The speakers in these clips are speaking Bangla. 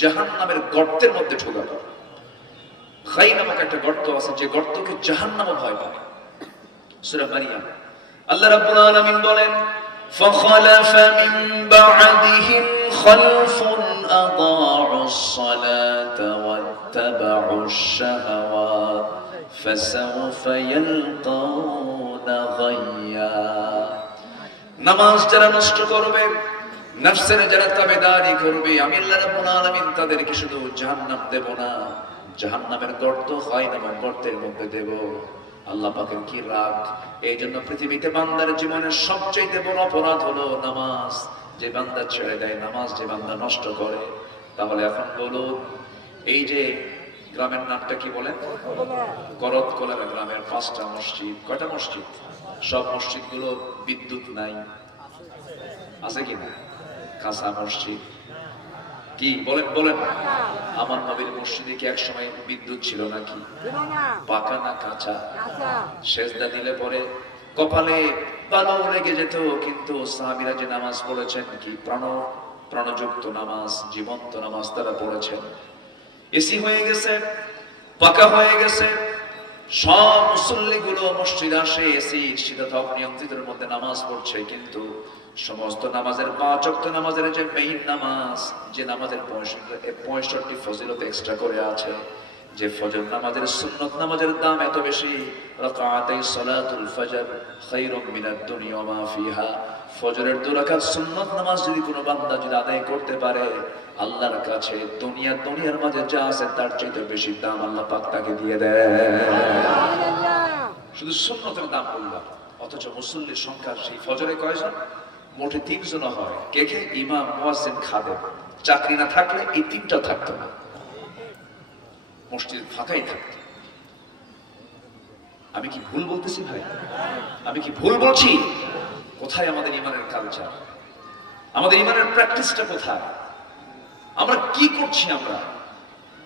জাহান্নামের গর্তের মধ্যে ঢোকাবো। খাই নামক একটা গর্ত আছে, যে গর্তকে জাহান্নামও ভয় পায়। সূরা মারিয়াম আল্লাহ রাব্বুল আলামিন বলেন, فخلف من بعدهم خلف أضاعوا الصلاة واتبعوا الشهوات فسوف يلقون غيا। নামাজ যারা নষ্ট করবে, নফসের যারা তাবেদারি করবে, আমি আল্লাহ রাব্বুল আলামিন তাদেরকে শুধু জাহান্নাম দেব না, জাহান্নামের গর্ত হয় নামক গর্তের মধ্যে দেব। আল্লাহ পাকের কি রাগ! এই জন্য পৃথিবীতে বান্দার জীবনের সবচেয়ে বড় অপরাধ হলো নামাজ। যে বান্দা ছেড়ে দেয়, নামাজ যে বান্দা নষ্ট করে। তাহলে এখন বলুন, এই যে গ্রামের নামটা কি বলেন? করতকলার গ্রামের 5টা মসজিদ। কয়টা মসজিদ? সব মসজিদগুলো বিদ্যুৎ নাই, আছে কি না? কাঁচা মসজিদ। কি বলেন বলেন? আমার নবীর মসজিদে কি এক সময় বিদ্যুৎ ছিল নাকি? পাকা না কাঁচা? সেজদা দিলে পরে কপালে বালু লেগে যেত, কিন্তু সাহাবীরা যে নামাজ পড়েছেন, কি প্রাণযুক্ত নামাজ, জীবন্ত নামাজ তারা পড়েছেন। এসি হয়ে গেছে, পাকা হয়ে গেছে, সব মুসল্লিগুলো মসজিদে আসে এসি শীততাপ নিয়ন্ত্রিতের মধ্যে নামাজ পড়ছে, কিন্তু সমস্ত নামাজের 5 ওয়াক্ত নামাজের যে মেইন নামাজ, যে নামাজের 65 ফজিলত এক্সট্রা করে আছে, যে ফজর নামাজের সুন্নত নামাজের দাম এত বেশি, রাকাতাই সালাতুল ফজর খায়রুম মিনাদ দুনিয়া ওয়া মা ফিহা। ফজরের 2 রাকাত সুন্নত নামাজ যদি কোনো বান্দা যদি আদায় করতে পারে, আল্লাহর কাছে দুনিয়ার মাঝে যা আছে তার চাইতে বেশি দাম আল্লাহ পাক তাকে দিয়ে দেয়। শুধু সুন্নতের দাম বললাম, অথচ মুসল্লির সংখ্যা সেই ফজরে কয়জন? মোটে 3 জন হয়। কে কে? ইমাম, মুয়াজ্জিন, খাদেম। চাকরি না থাকলে এই 3টা থাকতো না, মসজিদ ফাঁকাই থাকতো। আমি কি ভুল বলতেছি ভাই? আমি কি ভুল বলছি? কোথায় আমাদের ইমানের কালচার? আমাদের ইমানের প্র্যাকটিসটা কোথায়? আমরা কি করছি?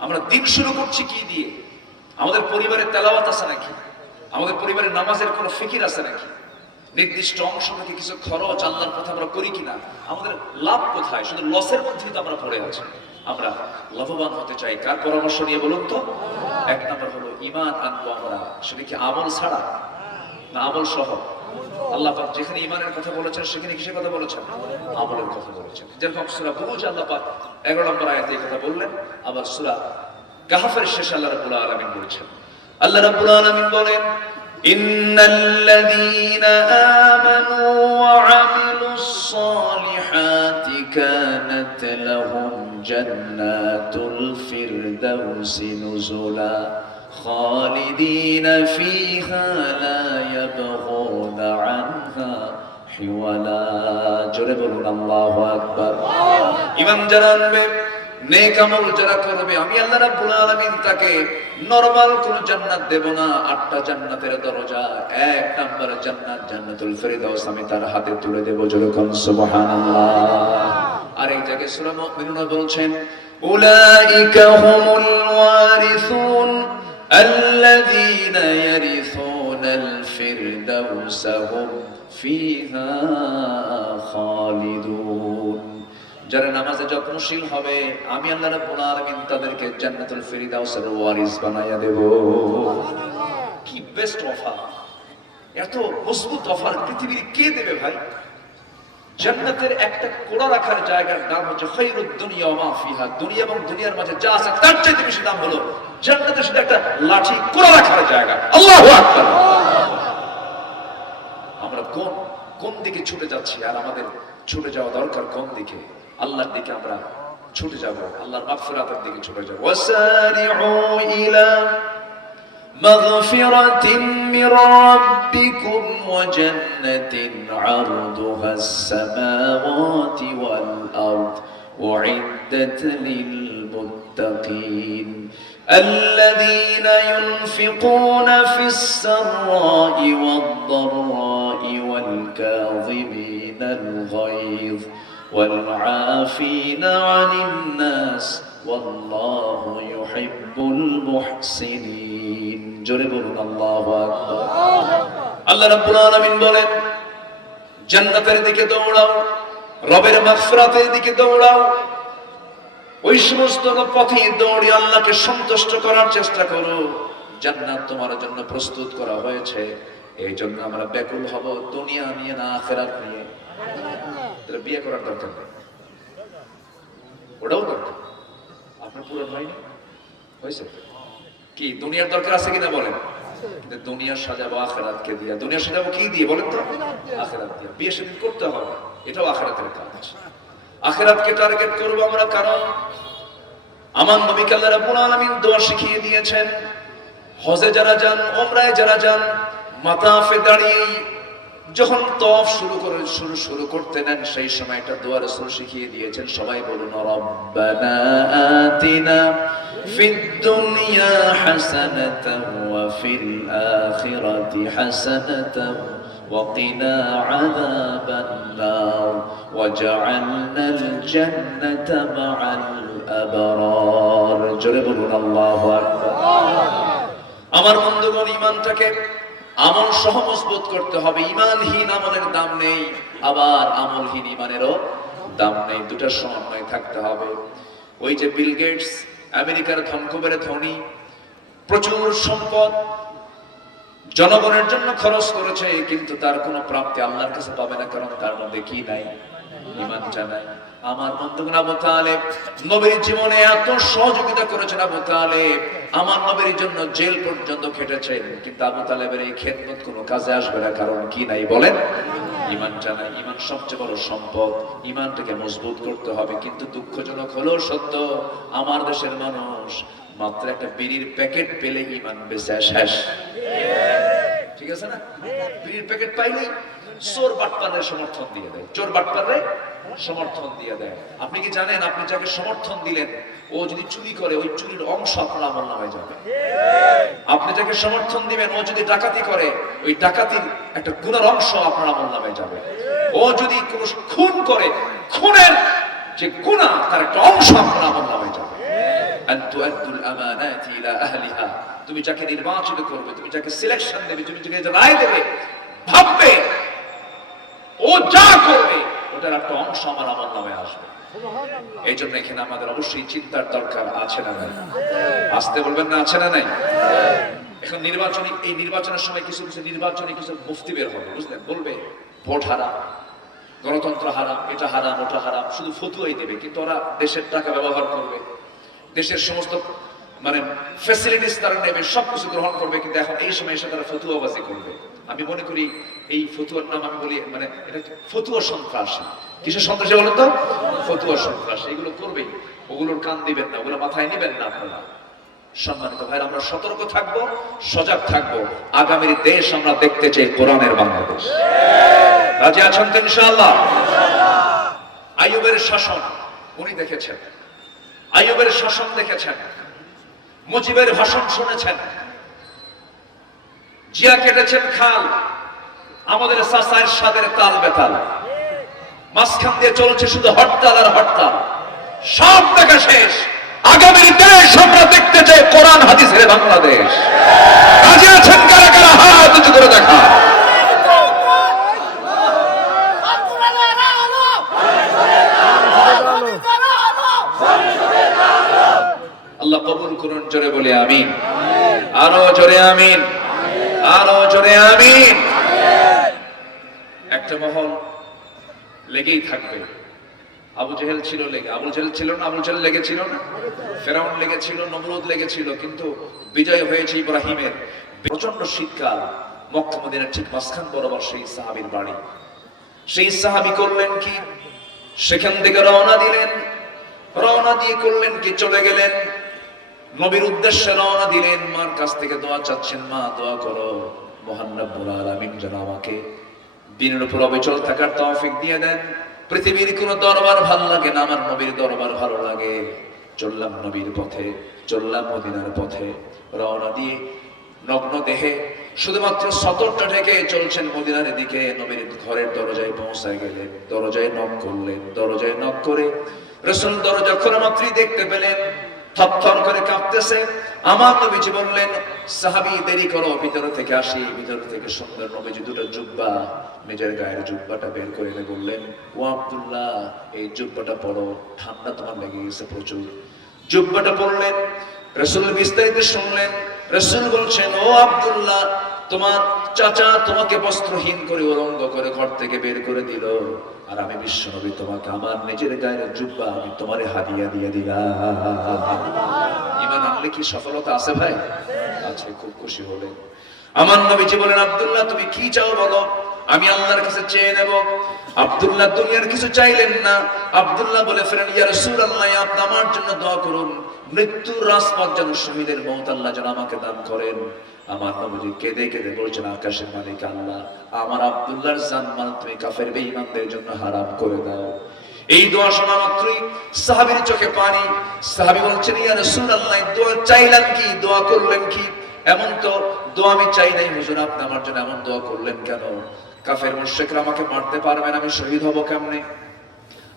আমরা দিন শুরু করছি কি দিয়ে? আমাদের পরিবারে তেলাওয়াত আছে নাকি? আমাদের পরিবারে নামাজের কোনো ফিকির আছে নাকি? নির্দিষ্ট অংশ থেকে কিছু খরচ আল্লাহর পথে আমরা করি কিনা? আমাদের লাভ কোথায়? শুধু লসের মধ্যেই তো আমরা পড়ে আছি। আমরা লাভবান হতে চাই, কার পরামর্শ নিয়ে বলুন তো? 1 নম্বর হলো ঈমান আনবো আমরা। সেটা কি আমল ছাড়া না আমল সহ? আল্লাহ পাক যেখানে ঈমানের কথা বলেছেন সেখানে কিসের কথা বলেছেন? আমলের কথা বলেছেন। যেরকম সূরা বুরুজ আল্লাহ পাক 11 নম্বর আয়াতে এই কথা বললেন। আবার সূরা কাহফের শেষে আল্লাহ রাব্বুল আলামিন বলেছেন, আল্লাহ রাব্বুল আলামিন বলেন, ইন্নাল্লাযীনা আমানু ওয়া আমিলুস সালিহাতি কানাত লাহুম জান্নাতুল ফিরদাউসি নুজুলা খালিদিনা ফিহা লা ইয়াবগুনা আনহা হিওয়ালা। জোরে বলুন আল্লাহু আকবার। ঈমান যারা আনবে, নেক আমল যারা করবে, আমি আল্লাহ রাব্বুল আলামিন তাকে নরমাল কোন জান্নাত দেব না। 8টা জান্নাতের দরজা। 1 নম্বর জান্নাত জান্নাতুল ফিরদাউস আমি তার হাতে তুলে দেব। যেরকম সুবহানাল্লাহ। আর এই জায়গায় সূরা মুমিনুন বলছেন, উলাইকা হুমুল ওয়ারিসুন আল্লাযীনা ইয়ারিসুনাল ফিরদাউস হুম ফিহা খালিদুন। যারা নামাজে যত্নশীল হবে, আমি আল্লাহ রাব্বুল আলামিন তাদেরকে জান্নাতুল ফিরদাউসের ওয়ারিস বানায়া দেব। কি বেস্ট অফার! এত মজবুত অফার পৃথিবীর কে দেবে ভাই? জান্নাতের একটা কোড়া রাখার জায়গার নাম হচ্ছে খায়রুদ দুনিয়া ওয়া মা ফিহা। দুনিয়া এবং দুনিয়ার মাঝে যা আছে তার চাইতে বেশি দাম হলো জান্নাতের শুধু একটা লাঠি কোড়া রাখার জায়গা। আল্লাহু আকবার। আমরা কোন দিকে ছুটে যাচ্ছি? আর আমাদের ছুটে যাওয়া দরকার কোন দিকে? আল্লাহর দিকে আমরা ছুটে যাব, আল্লাহর মাগফিরাতের দিকে ছুটে যাব। ওয়াসারিউ ইলা মাগফিরাতিন মির রাব্বিকুম ওয়া জান্নাতিন আরদুহা আস-সামাওয়াতি ওয়াল আরদ উইদ্দাত লিল মুত্তাকিন الذين ينفقون في السراء والضراء والكاظمين الغيظ والعافين عن الناس والله يحب المحسنين. جربوا الله أكبر. الله رب العالمين বলেন, জান্নাতের দিকে দৌড়াও, রবের মাগফিরাতের দিকে দৌড়াও। ওই সমস্ত পথে দৌড়ে আল্লাহকে সন্তুষ্ট করার চেষ্টা করো। জান্নাত তোমার জন্য প্রস্তুত করা হয়েছে, এই জন্য আমরা ব্যাকুল হব দুনিয়া নিয়ে না আখিরাত নিয়ে। বিয়ে করার দরকার নেই, ওটাও দরকার। আপনার পুরো হয়নি, হয়েছে কি? দুনিয়ার দরকার আছে কিনা বলেন? কিন্তু দুনিয়ার সাজাবো আখিরাতকে দিয়ে। দুনিয়া সাজাবো কি দিয়ে বলেন তো? আখিরাত দিয়ে। বিয়ে সেদিন করতে হবে, এটাও আখিরাতের কাজ। আখিরাতকে টার্গেট করবো আমরা, কারণ আমার নবীকে আল্লাহ রাব্বুল আলামিন দোয়া শিখিয়ে দিয়েছেন। হজে যারা যান, উমরায় যারা যান, মাতাফে দাঁড়িয়ে যখন তওয়াফ শুরু করতে নেন, সেই সময় একটা দোয়া রাসূল শিখিয়ে দিয়েছেন। সবাই বলুন, রব্বানা আতিনা ফিদ দুনিয়া হাসানাতাও ওয়া ফিল আখিরাতি হাসানাতাও ওয়া কিনা আযাবান নার ওয়াজআলনাল জান্নাতা মা'আল আবরার। জোরে বলুন আল্লাহু আকবার। আমার বন্ধুগণ, ঈমানটাকে আমল সহ মজবুত করতে হবে। ঈমানহীন আমলের দাম নেই, আবার আমলহীন ঈমানেরও দাম নেই। দুটার সমন্বয় থাকতে হবে। ওই যে বিল গেটস আমেরিকার ধনকুবেরে ধনী, প্রচুর সম্পদ জনগণের জন্য খরচ করেছে, কিন্তু তার কোনো প্রাপ্তি আল্লাহর কাছে পাবে না, কারণ তার মধ্যে কি নাই? ঈমানটা নাই। আমার বন্ধুগণ, আবু তালেব নবীর জীবনে এত সহযোগিতা করেছেন। আবু তালেব আমার নবীর জন্য জেল পর্যন্ত খেটেছেন, কিন্তু আবু তালেবের এই খেদমত কোনো কাজে আসবে না, কারণ কি নাই বলেন? ঈমানটা নাই। ঈমান সবচেয়ে বড় সম্পদ, ঈমানটাকে মজবুত করতে হবে। কিন্তু দুঃখজনক হলো সত্য, আমার দেশের মানুষ মাত্র একটা বিড়ির প্যাকেট পেলে ঈমান বেঁচে শেষ। ঠিক আছে না? বিড়ির প্যাকেট পাইলেই চোর বাটপারের সমর্থন দিয়ে দেয়, চোর বাটপারের সমর্থন দিয়ে দেয়। আপনি কি জানেন, আপনি যাকে সমর্থন দিলেন, ও যদি চুরি করে, ওই চুরির অংশ আপনার আমলনামায় যাবে। আপনি যাকে সমর্থন দিবেন, ও যদি ডাকাতি করে, ওই ডাকাতির একটা গুনার অংশ আপনার আমলনামায় যাবে। ও যদি কোনো খুন করে, খুনের যে গুনাহ, তার একটা অংশ আপনার আমলনামায় যাবে। আন তুআদ্দুল আমানাতি ইলা আহলিহা। তুমি যাকে নির্বাচিত করবে, তুমি যাকে সিলেকশন দেবে, তুমি যাকে রায় দেবে, ভাববে ও যা করবে ওটার একটা অংশ আমার আমলনামায় আসবে। এই জন্য এখানে আমাদের অবশ্যই চিন্তার দরকার আছে না নাই? আসতে বলবেন না, আছে না নাই? এখন এই নির্বাচনের সময় কিছু নির্বাচনে কিছু মুফতি বের হবে, বুঝলেন? বলবে ভোট হারাম, গণতন্ত্র হারাম, এটা হারাম, ওটা হারাম, শুধু ফতুয়াই দেবে। কিন্তু ওরা দেশের টাকা ব্যবহার করবে, দেশের সমস্ত ফ্যাসিলিটিস তারা নেবে, সবকিছু গ্রহণ করবে, কিন্তু এখন এই সময় এসে তারা ফতুয়াবাজি করবে। আমি মনে করি এই ফতুয়ার নাম আমি বলি, এটা ফতুয়া সন্ত্রাসী। কিসের সন্ত্রাসী বলেন তো? ফতুয়া সন্ত্রাসী। এগুলো করবেই, ওগুলোর কান দিবেন না, ওগুলো মাথায় নিবেন না আপনারা। সম্মানিত ভাইরা, আমরা সতর্ক থাকবো, সজাগ থাকবো। আগামীর দেশ আমরা দেখতে চাই কোরআনের বাংলাদেশ। রাজি আছেন তো ইনশাআল্লাহ? আইয়ুবের শাসন উনি দেখেছেন, আইয়ুবের শাসন দেখেছেন, মুজিবের ভাষণ শুনেছেন, জিয়া কেটেছেন খাল, আমাদের চাচার সাদের তাল বেতাল, মাঝখান দিয়ে চলছে শুধু হরতাল আর হরতাল। সব দেখা শেষ, আগামীর দেশ আমরা দেখতে চাই কোরআন হাদিসের বাংলাদেশ। রাজি আছেন কারা কারা? হাত উঁচু করে দেখা। আল্লাহ কবুল করুন, জোরে বলে আমিন। আরো জোরে আমিন, আরো জোরে আমিন। একটা মহল লেগেই থাকবে। আবু জেহেল ছিল লেগে, আবু জেহেল ছিল না? আবু জেহেল লেগেছিল না? ফেরাউন লেগেছিল, নমরুদ লেগেছিল, কিন্তু বিজয় হয়েছে ইব্রাহিমের। প্রচন্ড শীতকাল, মক্কা মদিনার ঠিক মাঝখান বরাবর সেই সাহাবীর বাড়ি। সেই সাহাবী করলেন কি? সেখান থেকে রওনা দিলেন। রওনা দিয়ে করলেন কি? চলে গেলেন নবীর উদ্দেশ্যে, রওনা দিলেন। মার কাছ থেকে দোয়া চাচ্ছেন, মা দোয়া করো, মহান রব্বুল আলামিন যেন আমাকে দ্বীনের উপর অবিচল থাকার তৌফিক দিয়ে দেন। পৃথিবীর কোন দরবার ভালো লাগে না, আমার নবীর দরবার ভালো লাগে। চললাম নবীর পথে, চললাম মদিনার পথে। রওনা দিয়ে নগ্ন দেহে, শুধুমাত্র সতরটা ঢেকে চলছেন মদিনার দিকে। নবীর ঘরের দরজায় পৌঁছায় গেলেন, দরজায় নক করলেন। দরজায় নক করে রাসূল দরজা খোলা মাত্রই দেখতে পেলেন থরথর করে কাঁপতেছে। আমার নবীজি বললেন, সাহাবী দেরি করো, ভিতর থেকে আসি। ভিতর থেকে সুন্দর নবীজি দুটো জুব্বা, নিজের গায়ের জুব্বাটা বের করে এনে বললেন, ও আব্দুল্লাহ, এই জুব্বাটা পরো, ঠান্ডা তোমার লেগে গেছে প্রচুর। জুব্বাটা পরলেন, রাসূল বিস্তারিত শুনলেন। রাসূল বলছেন, ও আব্দুল্লাহ, তোমার চাচা তোমাকে বস্ত্রহীন করে উলঙ্গ করে ঘর থেকে বের করে দিল, আর আমি বিশ্বনবী তোমাকে আমার নিজের গায়ের জুব্বা আমি তোমারে হাদিয়া দিয়ে দিলাম। ঈমান আনলে কি সফলতা আছে ভাই? আছে। খুব খুশি হলেন। আমার নবীজি বলেন, আব্দুল্লাহ তুমি কি চাও বলো, আমি আল্লাহর কাছে চেয়ে নেব। আব্দুল্লাহ দুনিয়ার কিছু চাইলেন না। আব্দুল্লাহ বলে ফেলেন, ইয়া রাসূলুল্লাহ, আপনি আমার জন্য দোয়া করুন, মৃত্যুর রাজপথ যেন, শহীদের মওত আল্লাহ যেন আমাকে দান করেন। আমার নবীজি কেঁদে কেঁদে বলছেন, আকাশের মালিক আল্লাহ, আমার আব্দুল্লাহর জানমাল তুমি কাফের বেঈমানদের জন্য হারাম করে দাও। এই দোয়া শোনা মাত্রই সাহাবীর চোখে পানি। সাহাবী বলছেন, ইয়া রাসূলুল্লাহ, দোয়া চাইলেন কি, দোয়া করলেন কি? এমন তো দোয়া আমি চাই নাই হুজুর, আপনি আমার জন্য এমন দোয়া করলেন কেন? কাফের মুশরিকরা আমাকে মারতে পারবে না, আমি শহীদ হব কেমনে?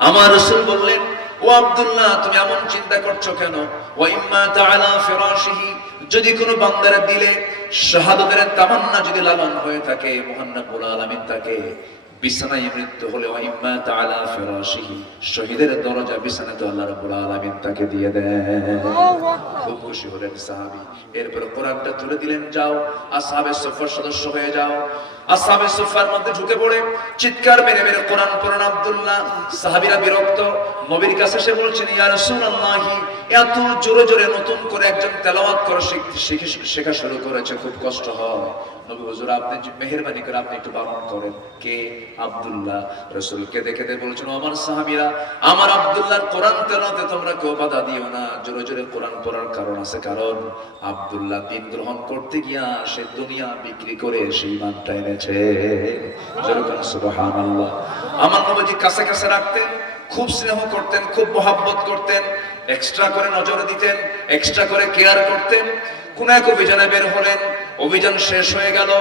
আমার রাসূল বললেন, ও আব্দুল্লাহ, তুমি এমন চিন্তা করছো কেন? ওয়া ইম্মা তাআলা ফিরাশিহি, যদি কোনো বান্দার দিলে শাহাদাতের তামান্না যদি লালন হয়ে থাকে, মহান রব্বুল আলামিন তাকে বিছানায় মৃত্যু হলে, ওয়া ইম্মা তাআলা ফিরাশিহি, শহীদের দরজা বিছানাতে আল্লাহ রাব্বুল আলামিন তাকে দিয়ে দেন। খুব খুশি হলেন সাহাবী। এরপর কোরআনটা তুলে দিলেন, যাও আসহাবে সুফার সদস্য হয়ে যাও। আসহাবে সুফার মধ্যে ঢুকে পড়ে চিৎকার মেরে মেরে কোরআন পড়েন আব্দুল্লাহ। সাহাবীরা বিরক্ত, নবীর কাছে এসে বলছেন, ইয়া রাসূলুল্লাহ, এত জোরে জোরে নতুন করে একজন তেলাওয়াত করা শেখা শুরু করেছে, খুব কষ্ট হয়। নবী হুজুর, আপনি মেহেরবানি করে আপনি একটু বারণ করেন। কে? আব্দুল্লাহ। রাসূল কেঁদে কেঁদে বলছেন, আমার সাহাবীরা, আমার আব্দুল্লাহর কোরআন তেলাওয়াতে তোমরা কেউ বাধা দিও না। জোরে জোরে কোরআন পড়ার কারণ আছে, কারণ আব্দুল্লাহ দিন গ্রহণ করতে গিয়া সে দুনিয়া বিক্রি করে সেই ঈমানটা এনেছে। যেরকম সুবহানাল্লাহ। আমার নবীজি কাছে কাছে রাখতেন, খুব স্নেহ করতেন, খুব মহব্বত করতেন, এক্সট্রা করে নজর দিতেন, এক্সট্রা করে কেয়ার করতেন। কোন এক অভিযানে বের হলেন, অভিযান শেষ হয়ে গেল,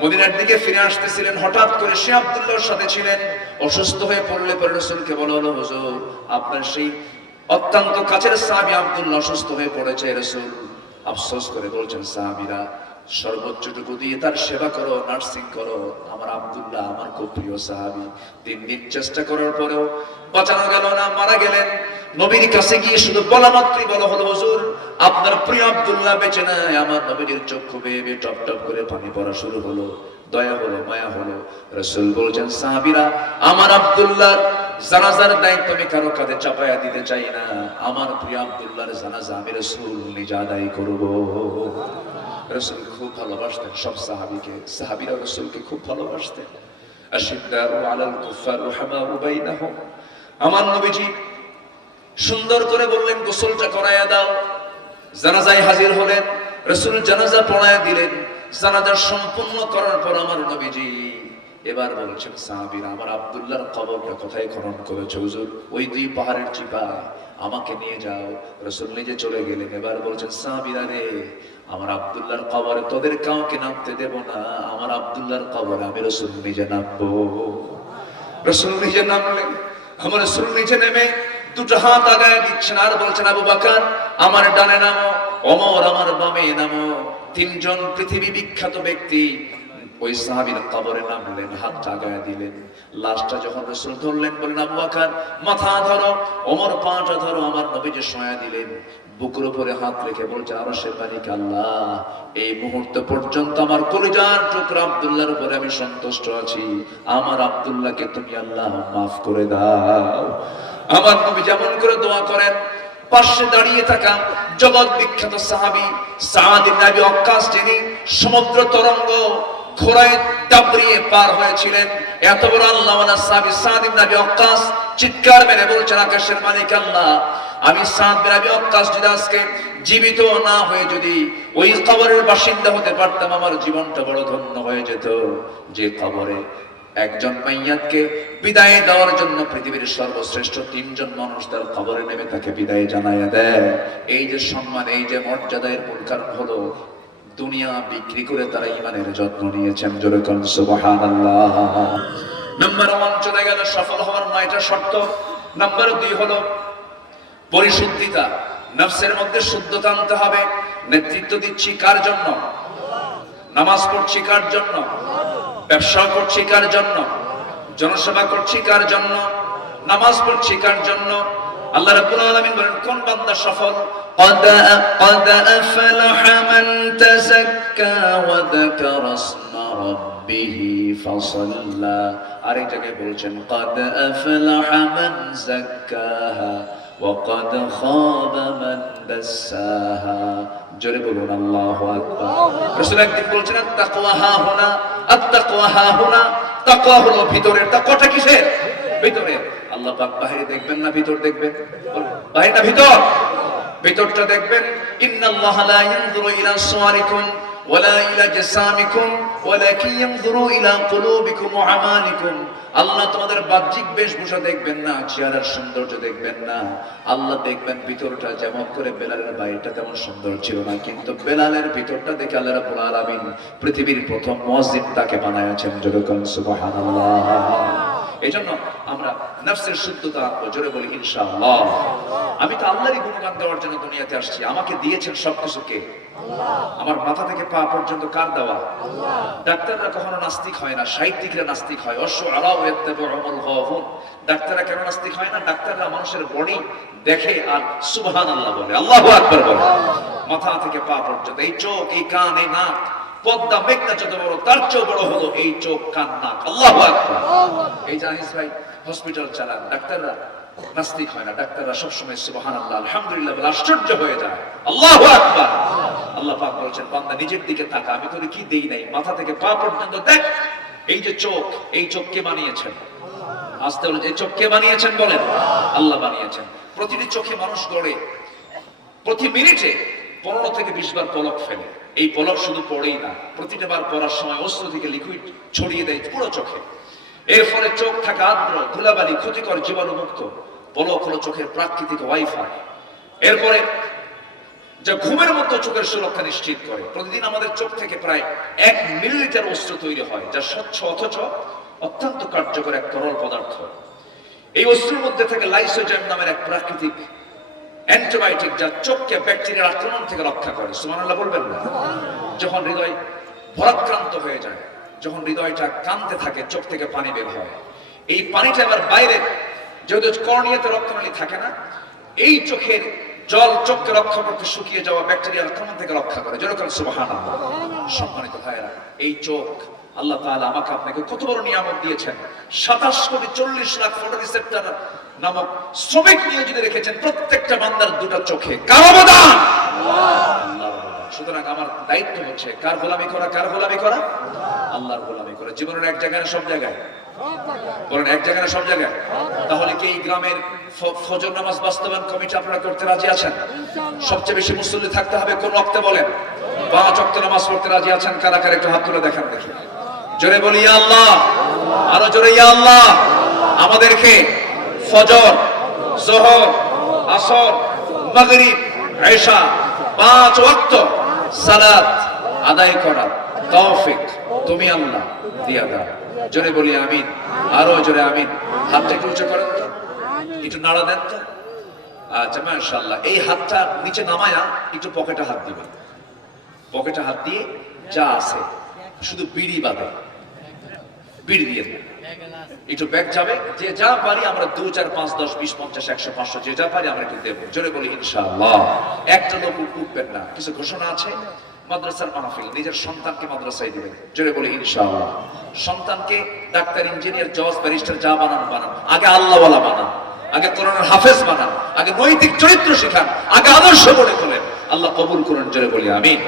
মদিনার দিকে ফিরে আসতেছিলেন। হঠাৎ করে সে আব্দুল্লাহর সাথে ছিলেন, অসুস্থ হয়ে পড়লে পরে রাসূলকে বলা হলো, হুজুর, আপনার সেই অত্যন্ত কাছের সাহাবী আব্দুল্লাহ অসুস্থ হয়ে পড়েছে। রাসূল আফসোস করে বলছেন, সাহাবীরা, সর্বোচ্চটুকু দিয়ে তার সেবা করো, নার্সিং করো। আমার আব্দুল্লাহ আমার খুব প্রিয় সাহাবী। 3 দিন চেষ্টা করার পরেও বাঁচানো গেল না, মারা গেলেন। নবীর কাছে গিয়ে শুধু বলা মাত্রই বলা হলো, হুজুর, আপনার প্রিয় আব্দুল্লাহ বেঁচে নাই। আমার নবীর চক্ষু বেয়ে বেয়ে টপ টপ করে পানি পড়া শুরু হলো। দয়া হলো, মায়া হলো। রাসূল বলছেন, সাহাবীরা, আমার আব্দুল্লাহর জানাজার দায়িত্ব আমি কারো কাঁধে চাপায়া দিতে চাই না। আমার প্রিয় আব্দুল্লাহর জানাজা আমি রাসূল নিজে আদায় করব। রাসূল খুব ভালোবাসতেন সব সাহাবীকে। সাহাবীরা রাসূলকে খুব ভালোবাসতেন। আশিদ্দাউ আলাল কুফার রুহামাউ বাইনাহুম। আমার নবীজি সুন্দর করে বললেন, গোসলটা করায়া দাও। জানাজায় হাজির হলেন, রাসূল জানাজা পড়ায়া দিলেন। জানাজা সম্পূর্ণ করার পর আমার নবীজি এবার বলছেন, সাহাবীরা, আমার আব্দুল্লাহর কবরটা কোথায় খনন করেছে হুজুর? ওই 2 পাহাড়ের চিপায়, আমাকে নিয়ে যাও। রাসূল নিজে চলে গেলেন। এবার বলছেন, সাহাবীরা রে, আমার আব্দুল্লাহর কবরে তোদের কাউকে নামতে দেব না। আমার আব্দুল্লাহর কবরে আমি রাসূল নিজে নামবো। রাসূল নিজে নামলেন। আমার রাসূল নিজে নেমে দুটো হাত আগায় দিচ্ছেন আর বলছেন, আবু বকর আমার ডানে নামো, ওমর আমার বামে নামো। 3 জন পৃথিবী বিখ্যাত ব্যক্তি ওই সাহাবীর কবরে নামলেন, হাতটা আগায় দিলেন। লাশটা যখন রাসূল ধরলেন, বললেন, আবু বকর মাথা ধরো, ওমর পাটা ধরো। আমার নবীজি সয়া দিলেন, বুকের উপরে হাত রেখে বলছে, আরশের মালিক আল্লাহ, এই মুহূর্ত পর্যন্ত আমার কলিজার টুকরা আব্দুল্লাহর উপরে আমি সন্তুষ্ট আছি। আমার আব্দুল্লাহকে তুমি আল্লাহ মাফ করে দাও। আমার নবী যেমন করে দোয়া করেন, পাশে দাঁড়িয়ে থাকা জগৎ বিখ্যাত সাহাবী সাদ ইবনে আবি ওয়াক্কাস, যিনি সমুদ্র তরঙ্গ ঘোড়ায় দাবড়িয়ে পার হয়েছিলেন, এত বড় আল্লাহওয়ালা সাহাবী সাদ ইবনে আবি ওয়াক্কাস চিৎকার মেরে বলছেন, আকাশের মালিক আল্লাহ, আমি সাদ ইবনে আবি ওয়াক্কাস যদি আজকে জীবিত না হয়ে যদি ওই কবরের বাসিন্দা হতে পারতাম, আমার জীবনটা বড় ধন্য হয়ে যেত। যে কবরে একজন মাইয়াতকে বিদায় দেওয়ার জন্য পৃথিবীর সর্বশ্রেষ্ঠ 3 জন মানুষ তার কবরে নেমে তাকে বিদায় জানাইয়া দেয়। এই যে সম্মান, এই যে মর্যাদার মূল কারণ হলো দুনিয়া বিক্রি করে তারা ঈমানের যত্ন নিয়েছেন। জোরে কোন সুবহানাল্লাহ। নাম্বার 1 চলে গেল সফল হওয়ার 9টা শর্ত। নাম্বার 2 হলো পরিশুদ্ধিতা। নফসের মধ্যে শুদ্ধতা আনতে হবে। নেতৃত্ব দিচ্ছি কার জন্য? নামাজ পড়ছি কার জন্য? ব্যবসা করছি কার জন্য? জনসেবা করছি কার জন্য? নামাজ পড়ছি কার জন্য? আল্লাহ রাব্বুল আলামিন বলেন কোন বান্দা সফল? قد أفلح من تزكى وذكر اسم ربه فصلى। আর এই জায়গায় বলছেন قد أفلح من زكاها وقد خاب من دساها। জোরে বলুন আল্লাহু আকবার। রাসূল একদিন বলছেন তাকওয়া হা হুনা, আত-তাকওয়া হা হুনা। তাকওয়া হলো ভিতরের, তাকওয়াটা কিসের? ভিতরের। আল্লাহ পাক বাহিরে দেখবেন না ভিতর দেখবেন? বাহির না ভিতর? ভিতরটা দেখবেন। ইন্নাল্লাহা লা ইয়ানজুরু ইলা সুওয়ারিকুম ওয়ালা ইলা জাসামিকুম ওয়ালাকিন ইয়ানজুরু ইলা কুলুবিকুম ওয়া আমালিকুম। আল্লাহ তোমাদের বাহ্যিক বেশভূষা দেখবেন না, চেহারার সৌন্দর্য দেখবেন না, আল্লাহ দেখবেন ভিতরটা। যেমন করে বেলালের বাইরেটা তেমন সুন্দর ছিল না, কিন্তু বেলালের ভিতরটা দেখে আল্লাহ রাব্বুল আলামিন পৃথিবীর প্রথম মুয়াজ্জিন তাকে বানায়াছেন। জোরে বলুন সুবহানাল্লাহ। এইজন্য আমরা নফসের শুদ্ধতা আনবো। জোরে বলি ইনশাআল্লাহ। আমি তো আল্লাহরই গুণগান দেওয়ার জন্য দুনিয়াতে আসছি। আমাকে দিয়েছেন সবকিছু কে? আমার মাথা থেকে পা পর্যন্ত কার দেওয়া? ডাক্তাররা কখনো নাস্তিক হয় না, সাহিত্যিকরা নাস্তিক হয়। ডাক্তাররা কেন নাস্তিক হয় না? ডাক্তাররা মানুষের বডি দেখে আর সুবহানাল্লাহ বলে, আল্লাহু আকবার বলে। মাথা থেকে পা পর্যন্ত এই চোখ, এই কান, এই নাক, পদ্মা মেঘনা যত বড় তার চেয়েও বড় হলো এই চোখ, কান, নাক। আল্লাহু আকবার। এই জানিস ভাই হসপিটাল চালান, ডাক্তাররা নাস্তিক হয় না। ডাক্তাররা সবসময় সুবহানাল্লাহ আলহামদুলিল্লাহ বলে আশ্চর্য হয়ে যায়। আল্লাহু আকবার। আল্লাহ পাক বলেছেন বান্দা নিজের দিকে তাকা, আমি তোরে কি দেই নাই, মাথা থেকে পা পর্যন্ত দেখ। এই যে চোখ, এই চোখ কে বানিয়েছেন? আস্তে বলে এই চোখ কে বানিয়েছেন? বলেন আল্লাহ বানিয়েছেন। প্রতিটি চোখে মানুষ গড়ে প্রতি মিনিটে 15 থেকে 20 বার পলক ফেলে। এই পলক শুধু পড়েই না, প্রতিটা বার পড়ার সময় অস্ত্র থেকে লিকুইড ছড়িয়ে দেয় পুরো চোখে। এর ফলে চোখ থাকে আর্দ্র, ধুলাবালি, ক্ষতিকর জীবাণুমুক্ত। পলক হলো চোখের প্রাকৃতিক ওয়াইফাই। এরপরে যা ঘুমের মধ্যে চোখের সুরক্ষা নিশ্চিত করে। প্রতিদিন আমাদের চোখ থেকে প্রায় 1 মিলিলিটার অস্ত্র তৈরি হয়, যা স্বচ্ছ অথচ অত্যন্ত কার্যকর এক তরল পদার্থ। এই অস্ত্রের মধ্যে থাকে লাইসোজাইম নামের এক প্রাকৃতিক অ্যান্টিবায়োটিক, যা চোখকে ব্যাকটেরিয়ার আক্রমণ থেকে রক্ষা করে। সুবহানাল্লাহ বলবেন না? যখন হৃদয় ভরাক্রান্ত হয়ে যায়, যখন হৃদয়টা কাঁদতে থাকে, চোখ থেকে পানি বের হয়। এই পানিটা আবার বাইরে, যেহেতু কর্নিয়াতে রক্তনালী থাকে না, এই চোখের জল চোখকে রক্ষা করতে, শুকিয়ে যাওয়া ব্যাকটেরিয়ার আক্রমণ থেকে রক্ষা করে। যেরকম সুবহানাল্লাহ। সম্মানিত ভাইরা, এই চোখ আল্লাহ তাআলা আমাকে আপনাকে কত বড় নিয়ামত দিয়েছেন। 27 কোটি 40 লাখ ফটোরিসেপ্টর নামক শ্রমিক নিয়োজিত রেখেছেন প্রত্যেকটা বান্দার দুটো চোখে। কার অবদান? আল্লাহর অবদান। সুতরাং আমার দায়িত্ব হচ্ছে কার গোলামি করা? কার গোলামি করা? আল্লাহর গোলামি করা। জীবনের এক জায়গায় না সব জায়গায়? বলেন এক জায়গায় না সব জায়গায়? তাহলে কি এই গ্রামের ফজর নামাজ বাস্তবায়ন কমিটি আপনারা করতে রাজি আছেন? সবচেয়ে বেশি মুসল্লি থাকতে হবে কোন ওয়াক্তে? বলেন 5 ওয়াক্ত নামাজ পড়তে রাজি আছেন? কারা কারা একটু হাত তুলে দেখান দেখি। জোরে বলি ইয়া আল্লাহ। আরো জোরে ইয়া আল্লাহ। আমাদেরকে ফজর, যোহর, আসর, মাগরিব, ইশা 5 ওয়াক্ত সালাত আদায় করা তৌফিক তুমি আল্লাহ দিয়া দাও। জোরে বলি আমিন। আরো জোরে আমিন। হাতটা একটু উঁচু করেন তো, একটু নাড়া দেন তো। আচ্ছা মাশাআল্লাহ। এই হাতটা নিচে নামায়া একটু পকেটে হাত দিবেন। পকেটে হাত দিয়ে যা আছে শুধু বিড়ি বাদে বিড়ি দিয়ে দেন। একটু ব্যাগ যাবে, যে যা পারি আমরা 2, 4, 5, 10, 20, 50, 100, 500 যে যা পারি আমরা একটু দেবো। জোরে বলি ইনশাআল্লাহ। একটা লোক উঠবেন না। কিছু ঘোষণা আছে। মাদ্রাসার মাহফিল, নিজের সন্তানকে মাদ্রাসায় দিবেন। জোরে বলি ইনশাআল্লাহ। সন্তানকে ডাক্তার, ইঞ্জিনিয়ার, জজ, ব্যারিস্টার যা বানান বানান, আগে আল্লাহওয়ালা বানান, আগে কোরআনের হাফেজ বানান, আগে নৈতিক চরিত্র শেখান, আগে আদর্শ গড়ে তোলেন। আল্লাহ কবুল করুন। জোরে বলি আমিন।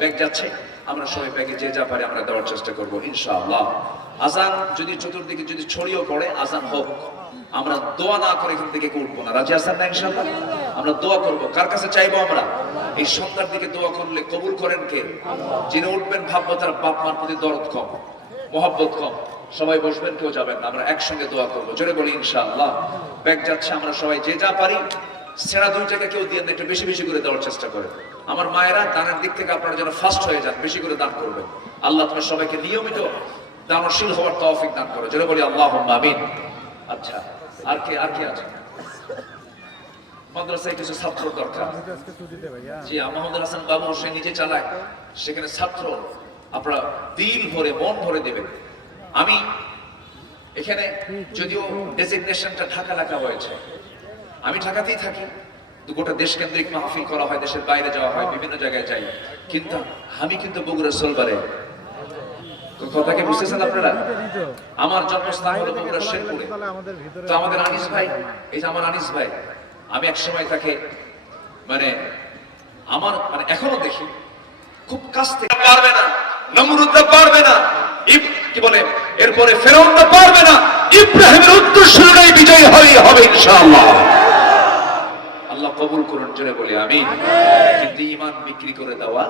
ব্যাগ যাচ্ছে, আমরা সবাই ব্যাগে যে যা পারি আমরা দেওয়ার চেষ্টা করবো ইনশাআল্লাহ। আজান যদি চতুর্দিকে যদি ছড়িয়েও পড়ে, আজান হোক। আমরা দোয়া না করে এখান থেকে উঠবো না। রাজি আছেন না ইনশাআল্লাহ? আমরা দোয়া করব। কার কাছে চাইবো আমরা? এই সন্ধ্যার দিকে দোয়া করলে কবুল করেন কে? যিনি উঠবেন ভাববো তার বাপ মার প্রতি দরদ কম, মহব্বত কম। সবাই বসবেন, কেউ যাবেন না। আমরা একসঙ্গে দোয়া করবো। জোরে বলি ইনশাআল্লাহ। ব্যাগ যাচ্ছে, আমরা সবাই যে যা পারি সেরা 2 টাকা কেউ দিয়ে একটু বেশি বেশি করে দেওয়ার চেষ্টা করেন। আমার মায়েরা দানের দিক থেকে আপনারা যেন ফার্স্ট হয়ে যান, বেশি করে দান করবেন। আল্লাহ তোমার সবাইকে নিয়মিত দানশীল হওয়ার তৌফিক দান করো। জোরে বলি আল্লাহুম্মা আমিন। আচ্ছা, আর কে আছে? মাদ্রাসায় কিছু ছাত্র দরকার। জি, মাহমুদুল হাসান বাবু সে নিজে চালায়, সেখানে ছাত্র আপনারা দিল ভরে মন ভরে দেবেন। আমি এখানে যদিও ডেজিগনেশনটা ঢাকা লেখা হয়েছে, আমি ঢাকাতেই থাকি, গোটা দেশ কেন্দ্রিক মাহফিল করা হয়, দেশের বাইরে যাওয়া হয়, বিভিন্ন জায়গায় যাই, কিন্তু আমি কিন্তু বগুড়া সোলবারে। কথাকে বুঝতেছেন আপনারা? আমার জন্মস্থান হলো বগুড়া শেরপুরে। তো আমাদের আনিস ভাই, এই যে আমার আনিস ভাই, আমি এক সময় তাকে মানে আমার মানে এখনো দেখি খুব কাছ থেকে, পারবে না নমরুদরা, পারবে না কি বলে এরপরে ফেরাউনরা পারবে না, ইব্রাহিমের উত্তরসূরিরাই বিজয়ী হবে ইনশাআল্লাহ। আল্লাহ কবুল করুন, জোরে বলি আমিন। কিন্তু ঈমান বিক্রি করে দেওয়া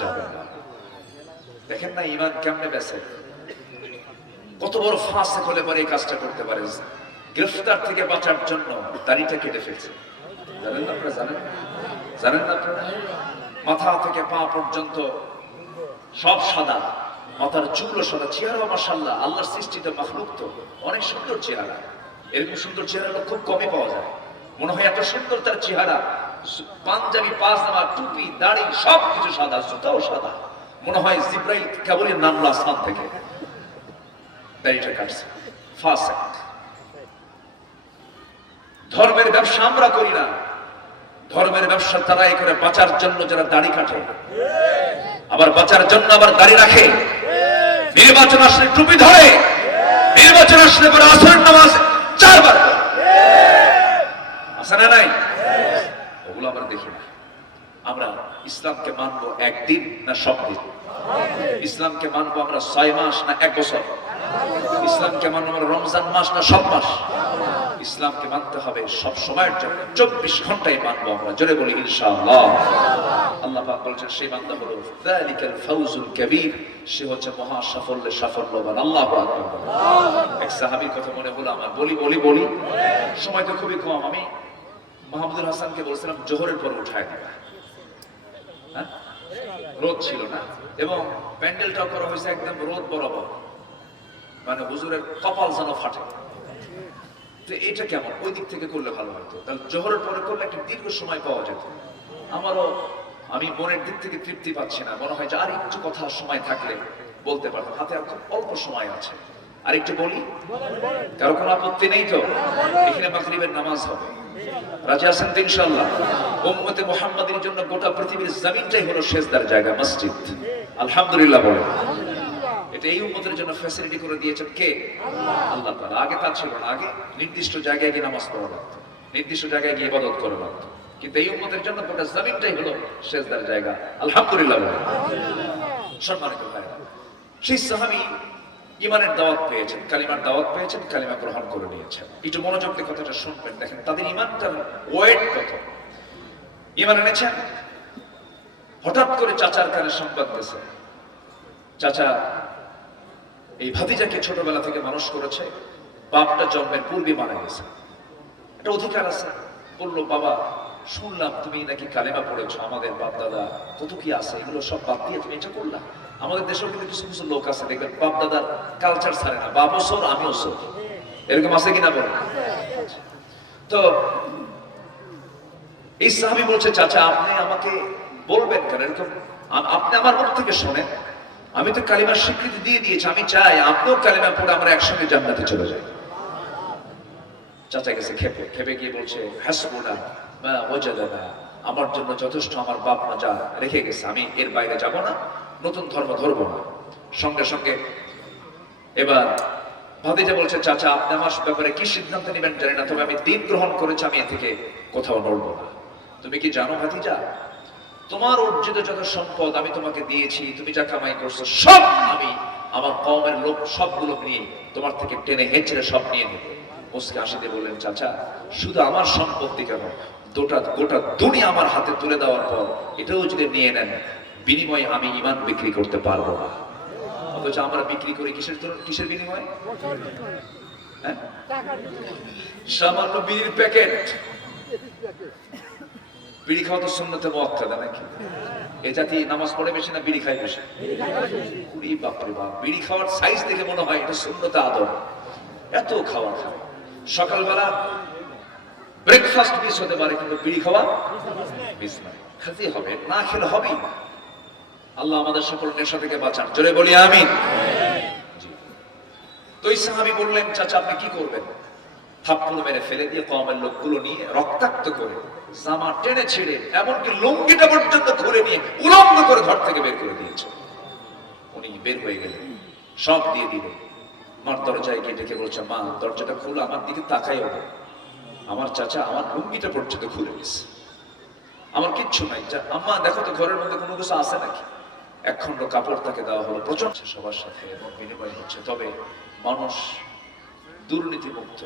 যাবে না। দেখেন না ঈমান কেমনে বেচে, কত বড় ফাসিক হলে পরে এই কাজটা করতে পারে। গ্রেফতার থেকে বাঁচার জন্য দাড়িটা কেটে ফেলছে, জানেন না আপনারা? জানেন না আপনারা? মাথা থেকে পা পর্যন্ত সব সাদা, মাথার চুলও সাদা, চেহারা মাশাআল্লাহ, আল্লাহর সৃষ্টিতে মাখলুক তো অনেক সুন্দর চেহারা। এরকম সুন্দর চেহারা খুব কমই পাওয়া যায়। মনে হয় এত সুন্দর তার চেহারা, পাঞ্জাবি, পাজামা, টুপি, দাড়ি সব কিছু সাদা, জুতাও সাদা। মনে হয় জিব্রাইল কেবলই নামলো আসমান থেকে, দাড়িটা কাটছে। ফাসিক। ধর্মের ব্যবসা আমরা করি না, ধর্মের ব্যবসা তারাই করে বাঁচার জন্য যারা দাড়ি কাটে, আবার বাঁচার জন্য আবার দাড়ি রাখে, নির্বাচন আসলে টুপি ধরে, নির্বাচন আসলে পরে আসরের নামাজ 4 বার আছে না নাই? ওগুলো আমরা দেখি না। আমরা ইসলামকে মানবো একদিন না সব দিন? ইসলামকে মানবো আমরা 6 মাস না 1 বছর? ইসলামকে মানবো আমরা রমজান মাস না সব মাস? ইসলামকে মানতে হবে সব সময়ের জন্য, 24 ঘন্টায় মানবো আমরা, জোরে বলি ইনশাআল্লাহ। আল্লাহ পাক বলেছেন সেই বান্দা হলো যালিকাল ফাউজুল কাবীর, সে হচ্ছে মহা সাফল্যের সাফল্যবান। আল্লাহু আকবার। এক সাহাবীর কথা মনে হলো আমার, বলি সময় তো খুবই কম। আমি মাহমুদুল হাসানকে বলছিলাম জোহরের পর উঠায় দিবা, হ্যাঁ, রোদ ছিল না, এবং প্যান্ডেলটাও করা হয়েছে একদম রোদ বরাবর, মানে হুজুরের কপাল যেন ফাটে। তো এটা কেমন, ওই দিক থেকে করলে ভালো হতো, তাহলে জোহরের পরে করলে একটা দীর্ঘ সময় পাওয়া যেত। আমি মনের দিক থেকে তৃপ্তি পাচ্ছি না, মনে হয় যে আর একটু কথা সময় থাকলে বলতে পারতাম, হাতে আর খুব অল্প সময় আছে, আর একটু বলি। কারো কোনো আপত্তি নেই তো? এখানে মাগরিবের নামাজ হবে, রাজি আছেন তো ইনশাআল্লাহ? উম্মতে মুহাম্মাদের জন্য গোটা পৃথিবীর জমিনটাই হলো সেজদার জায়গা, মসজিদ। আলহামদুলিল্লাহ বলে। এটা এই উম্মতের জন্য ফ্যাসিলিটি করে দিয়েছেন কে? আল্লাহ তাআলা। আগে তা ছিল না, আগে নির্দিষ্ট জায়গায় গিয়ে নামাজ পড়া লাগতো, নির্দিষ্ট জায়গায় গিয়ে ইবাদত করা লাগতো, কিন্তু এই উম্মতের জন্য গোটা জমিনটাই হলো সেজদার জায়গা। আলহামদুলিল্লাহ বলে। সম্মানিত ভাইরা, সেই সাহাবী ঈমানের দাওয়াত পেয়েছেন, কালিমার দাওয়াত পেয়েছেন, কালিমা গ্রহণ করে নিয়েছেন। একটু মনোযোগ দিয়ে কথাটা শুনবেন, দেখেন তাদের ঈমানটার ওয়েট কত। ঈমান এনেছেন, হঠাৎ করে চাচার কানে সংবাদ গেছে, চাচা এই ভাতিজাকে ছোটবেলা থেকে মানুষ করেছে, বাপটা জন্মের পূর্বে মারা গেছে, একটা অধিকার আছে। বললো বাবা, শুনলাম তুমি নাকি কালেমা পড়েছো, আমাদের বাপ দাদা কত কি আছে, এগুলো সব বাদ দিয়ে তুমি এটা করলা। আমাদের দেশেও কিন্তু কিছু কিছু লোক আছে, দেখবেন বাপ দাদার কালচার ছাড়ে না, বাপও সোর আমিও সোর, এরকম আছে কিনা বলেন? তো এই সাহাবী বলছে, চাচা আপনি আমাকে বলবেন কেন এরকম, আপনি আমার মুখ থেকে শোনেন, আমি তো কালিমার স্বীকৃতি দিয়ে দিয়েছি, আমি চাই আপনিও কালিমা পড়ে আমরা একসঙ্গে জান্নাতে চলে যাই। চাচা গেছে খেপে গিয়ে বলছে, হাসবুনা মা ওয়াজাদানা, আমার জন্য যথেষ্ট আমার বাপ মা যা রেখে গেছে, আমি এর বাইরে যাব না, নতুন ধর্ম ধরবো না। সঙ্গে সঙ্গে এবার ভাতিজা বলছে, চাচা আপনি আমার ব্যাপারে কি সিদ্ধান্ত নেবেন জানি না, তবে আমি দিন গ্রহণ করেছি, আমি এ থেকে কোথাও নড়বো না। তুমি কি জানো ভাতিজা, তোমার অর্জিত যত সম্পদ আমি তোমাকে দিয়েছি, তুমি যা কামাই করছো সব আমি আমার কওমের লোক সবগুলো নিয়ে তোমার থেকে টেনে হেঁচড়ে সব নিয়ে নেব। মুসকে হাসিতে বললেন, চাচা শুধু আমার সম্পত্তি কেন, গোটা দুনিয়া আমার হাতে তুলে দেওয়ার পর এটাও যদি নিয়ে নেন, বিনিময়ে আমি ঈমান বিক্রি করতে পারবো না। অথচ আমরা বিক্রি করি কিসের বিনিময়ে? হ্যাঁ, সামান্য বিড়ির প্যাকেট। বিড়ি খাওয়া তো সুন্নতে মুআক্কাদা নাকি? এ জাতি নামাজ পড়ে বেশি না বিড়ি খায় বেশি? বাপরে বাপ, বিড়ি খাওয়ার সাইজ দেখে মনে হয় এটা সুন্নতে আদব, এত খাওয়া খায়। সকালবেলা ব্রেকফাস্ট মিস হতে পারে, কিন্তু বিড়ি খাওয়া মিস নয়। খেতে হবে, না খেলে হবেই না। আল্লাহ আমাদের সকল নেশা থেকে বাঁচান, জোরে বলি আমিন। তো এই সাহাবী বললেন, চাচা আপনি কি করবেন? থাপ্পড় মেরে ফেলে দিয়ে কওমের লোকগুলো নিয়ে রক্তাক্ত করে জামা টেনে ছিঁড়ে এমনকি লুঙ্গিটা পর্যন্ত খুলে নিয়ে উলঙ্গ করে ঘর থেকে বের করে দিয়েছে। উনি বের হয়ে গেলেন, সব দিয়ে দিলেন। মার দরজায় গিয়ে ডেকে বলছে, মা দরজাটা খুলে আমার দিকে তাকাইও না, আমার চাচা আমার লুঙ্গিটা পর্যন্ত খুলে গেছে, আমার কিচ্ছু নাই। আম্মা দেখো তো ঘরের মধ্যে কোনো কিছু আছে নাকি। এক খণ্ড কাপড় তাকে দেওয়া হলো, প্রচন্ড সবার সাথে এবং বিনিময় হচ্ছে। তবে মানুষ দুর্নীতিমুক্ত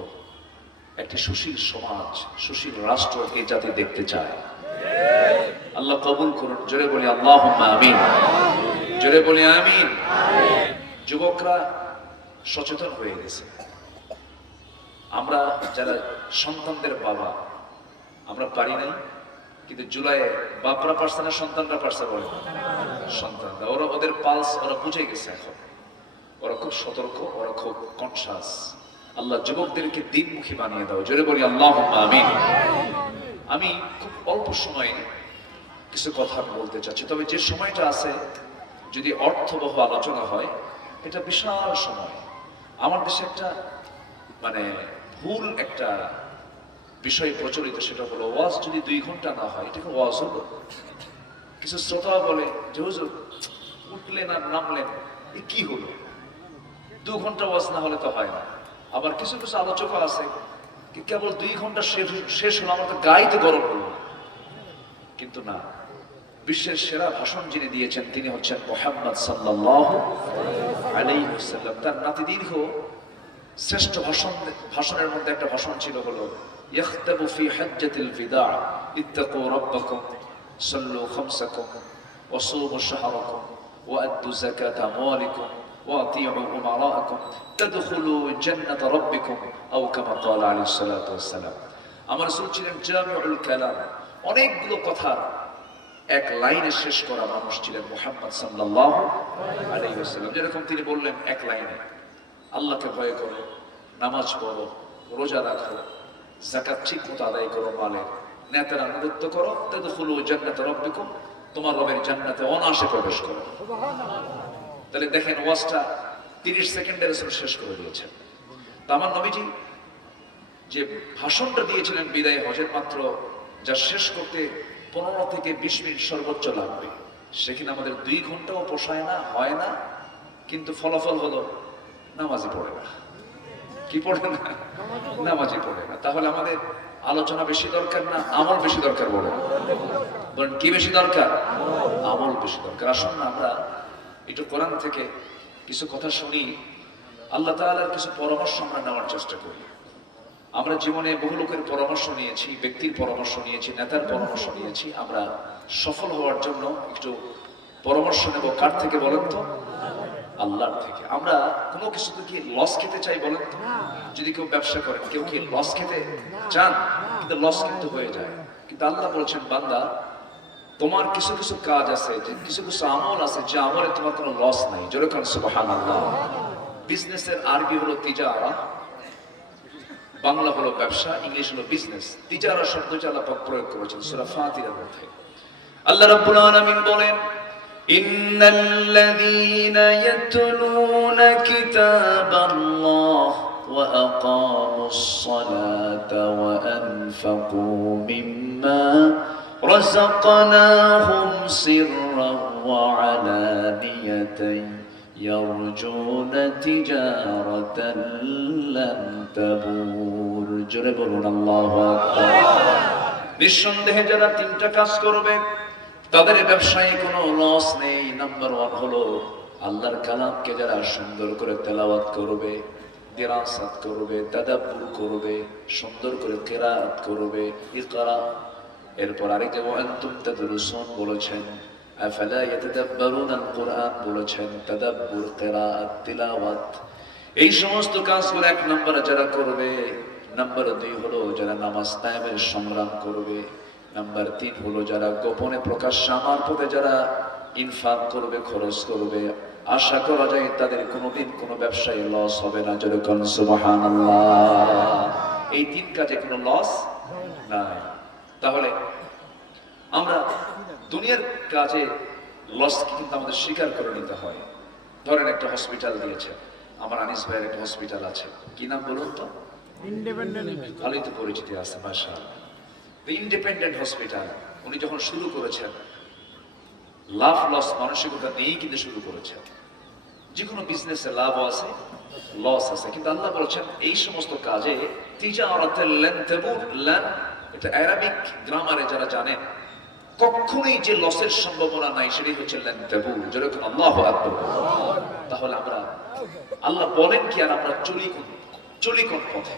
একটি সুশীল সমাজ, সুশীল রাষ্ট্র এই জাতি দেখতে চায়। আল্লাহ কবুল করুন, জোরে বলি আল্লাহুম্মা আমিন, জোরে বলি আমিন। যুবকরা সচেতন হয়ে গেছে। আমরা যারা সন্তানদের বাবা, আমরা পারি নাই, কিন্তু জুলাইয়ে বাপরা পারছে না, সন্তানরা পারছে। বলে সন্তানরা, ওরা ওদের পালস ওরা বুঝে গেছে এখন, ওরা খুব সতর্ক, ওরা খুব কনসাস। আল্লাহ যুবকদেরকে দিনমুখী বানিয়ে দাও, জোরে বলি আল্লাহুম্মা আমিন। আমি খুব অল্প সময়ে কিছু কথা বলতে চাচ্ছি, তবে যে সময়টা আছে যদি অর্থবহ আলোচনা হয়, এটা বিশাল সময়। আমার দেশে একটা মানে ভুল একটা বিষয় প্রচলিত, সেটা হলো ওয়াজ যদি 2 ঘন্টা না হয় এটাকে ওয়াজ হলো। কিছু শ্রোতা বলে যে হুজুর উঠলেন আর নামলেন, এ কি হলো, 2 ঘন্টা ওয়াজ না হলে তো হয় না। আবার কিছু কিছু আলোচক আছে কেবল 2 ঘন্টা শেষ হলো, আমার তো গাইতে গরম হলো। কিন্তু না, বিশ্বের সেরা ভাষণ যিনি দিয়েছেন তিনি হচ্ছেন মুহাম্মদ সাল্লাল্লাহু আলাইহি ওয়াসাল্লাম। তার নাতিদীর্ঘ শ্রেষ্ঠ ভাষণের মধ্যে একটা ভাষণ ছিল হলো ইয়াখতাবু ফি হাজ্জাতিল বিদা ইত্তাকু রাব্বাকুম সাল্লু খামসাকুম ওয়া সুমু শাহরাকুম ওয়া আদ্দু যাকাতা আমওয়ালিকুম ওয়া আতিউ উমারাআকুম তাদখুলু জান্নাতা রাব্বিকুম আও কামা ক্বালা আলাইহিস সালাতু ওয়াস সালাম। আমার রাসূল ছিলেন জামিউল কালাম, অনেকগুলো কথা এক লাইনে শেষ করা মানুষ ছিলেন মুহাম্মদ সাল্লাল্লাহু আলাইহি ওয়াসাল্লাম। যেরকম তিনি বললেন এক লাইনে, আল্লাহকে ভয় করো, নামাজ পড়ো, রোজা রাখো, যাকাত ঠিক মতো আদায় করো, মালের নেতার আনুগত্য করো, তাদখুলু জান্নাতা রাব্বিকুম, তোমার রবের জান্নাতে অনায়াসে প্রবেশ করো। তাহলে দেখেন ওয়াজটা 30 সেকেন্ডে রাসূল শেষ করে দিয়েছেন। তো আমার নবীজি যে ভাষণটা দিয়েছিলেন বিদায় হজের, মাত্র যা শেষ করতে 15 থেকে 20 মিনিট সর্বোচ্চ লাগবে, সেখানে আমাদের 2 ঘন্টাও পোষায় না, হয় না। কিন্তু ফলাফল হলো নামাজি পড়ে না। কি পড়ে না? নামাজি পড়ে না। তাহলে আমাদের আলোচনা বেশি দরকার না আমল বেশি দরকার? বলেন কি বেশি দরকার? আমল বেশি দরকার। আসুন না আমরা একটু কোরআন থেকে কিছু কথা শুনি, আল্লাহ তাআলার কিছু পরামর্শ আমরা নেওয়ার চেষ্টা করি। আমরা জীবনে বহু লোকের পরামর্শ নিয়েছি, ব্যক্তির পরামর্শ নিয়েছি, নেতার পরামর্শ নিয়েছি। আমরা সফল হওয়ার জন্য একটু পরামর্শ নেব কার থেকে বলেন তো? আল্লাহর থেকে। আমরা কোনো কিছুতে কি লস খেতে চাই বলেন তো? যদি কেউ ব্যবসা করেন, কেউ কি লস খেতে চান? কিন্তু লস কিন্তু হয়ে যায়। কিন্তু আল্লাহ বলছেন, বান্দা তোমার কিছু কিছু কাজ আছে, যে কিছু কিছু আমল আছে যে আমলে তোমার কোনো লস নাই। জোরে কান সুবহানাল্লাহ। বিজনেসের আরবি হলো তিজারা, বাংলা হলো ব্যবসা, ইংলিশ হলো বিজনেস। তিজারা শব্দটি আল্লাহ পাক প্রয়োগ করেছেন সূরা ফাতিহার মধ্যে। আল্লাহ রাব্বুল আলামিন বলেন, ইন্নাল্লাযীনা ইয়াতলুনা কিতাবাল্লাহ ওয়া আকামুস সালাতা ওয়া আনফাকু মিম্মা রাযাকনাহুম সিররান ওয়া আলানিয়াতান ইয়ারজুনা তিজারাতান লান তাবুর। জোরে বলুন আল্লাহু আকবার। নিঃসন্দেহে যারা 3টা কাজ করবে তাদের ব্যবসায় কোনো লস নেই। নাম্বার 1 হলো আল্লাহর কালামকে যারা সুন্দর করে তেলাওয়াত করবে, দিরাসাত করবে, তাদাব্বুর করবে, সুন্দর করে কিরাআত করবে, ইকরা। এরপর আরেক যে ওয়ান্তুম তাদরুসুন বলেছেন, আফালা ইয়াতাদাব্বারুনাল কুরআন বলেছেন, তাদাব্বুর, কিরাআত, তিলাওয়াত, এই সমস্ত কাজগুলো 1 নম্বরে যারা করবে। নাম্বার 2 হলো যারা নামাজ কায়েমের সংগ্রাম করবে। নাম্বার 3 হলো যারা গোপনে প্রকাশ্যে আমার পথে যারা ইনফাক করবে, খরচ করবে। আশা করা যায় তাদের কোনোদিন কোনো ব্যবসায় লস হবে না। যেরকম সুবহানাল্লাহ। এই 3 কাজে কোনো লস নাই। তাহলে আমরা দুনিয়ার কাজে লসকে কিন্তু আমাদের স্বীকার করে নিতে হয়। ধরেন একটা হসপিটাল দিয়েছে, আমার আনিস ভাইয়ের একটা হসপিটাল আছে, কি নাম বলুন তো? ইন্ডিপেন্ডেন্ট। ভালোই তো পরিচিতি আছে মাশাআল্লাহ। ইন্ডিপেন্ডেন্ট হসপিটাল উনি যখন শুরু করেছেন লাভ লস মানসিকতা নিয়েই কিন্তু শুরু করেছেন। যে কোনো বিজনেসে লাভ আছে লস আছে, কিন্তু আল্লাহ বলেছেন এই সমস্ত কাজে তিজারাতাল লান তাবুর, লান এটা আরবিক গ্রামারে যারা জানেন কখনোই যে লসের সম্ভাবনা নাই সেটাই হচ্ছে লান তাবুর। যেরকম আল্লাহু আকবার। তাহলে আমরা আল্লাহ বলেন কি আর আমরা চলি কোন পথে?